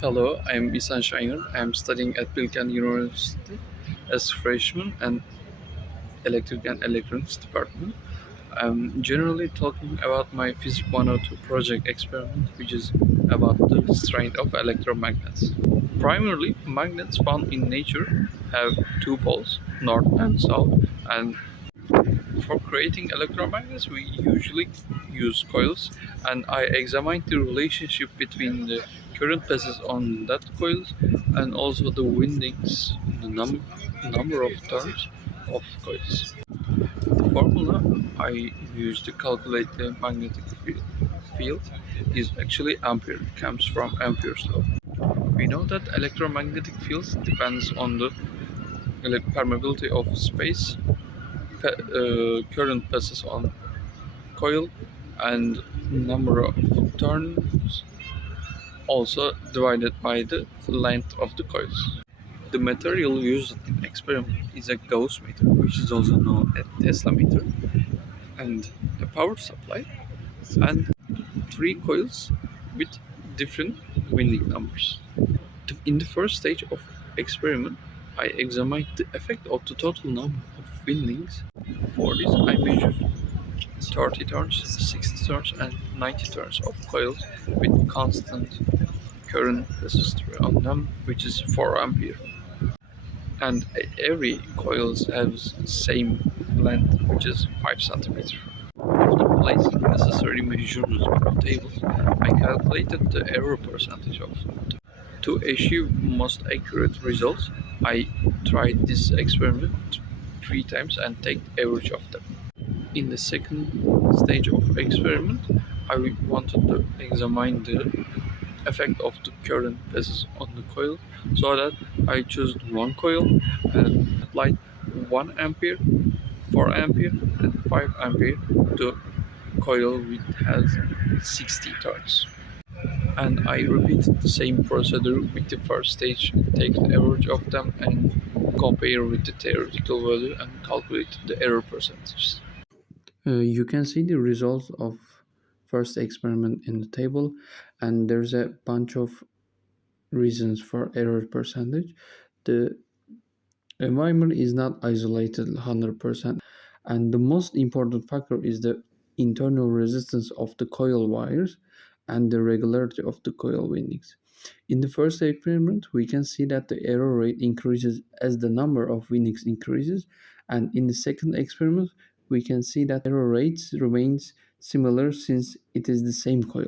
Hello, I'm Isan Shiner. I'm studying at Bilkent University as freshman and electric and electronics department. I'm generally talking about my Physics 102 project experiment, which is about the strength of electromagnets. Primarily, magnets found in nature have two poles, north and south, and for creating electromagnets, we usually use coils, and I examined the relationship between the current passes on that coils and also the windings, the number of turns of coils. The formula I used to calculate the magnetic field is actually ampere. It comes from Ampere's law. We know that electromagnetic fields depends on the permeability of space, current passes on coil, and number of turns also divided by the length of the coils. The material used in experiment is a Gauss meter, which is also known as Tesla meter, and a power supply, and three coils with different winding numbers. In the first stage of experiment, I examined the effect of the total number of windings. For this, I measured 30 turns, 60 turns, and 90 turns of coils with constant current resistor on them, which is 4 ampere. And every coil has same length, which is 5 centimeters. After placing necessary measurements on the tables, I calculated the error percentage of them. To achieve most accurate results, I tried this experiment 3 times and take the average of them. In the second stage of experiment, I wanted to examine the effect of the current passes on the coil, so that I chose one coil and applied 1 ampere, 4 ampere, and 5 ampere to coil which has 60 turns. And I repeated the same procedure with the first stage, take the average of them and compare with the theoretical value and calculate the error percentages. You can see the results of first experiment in the table, and there's a bunch of reasons for error percentage. The environment is not isolated 100%, and the most important factor is the internal resistance of the coil wires and the regularity of the coil windings. In the first experiment, we can see that the error rate increases as the number of windings increases, and in the second experiment, we can see that error rates remains similar since it is the same coil.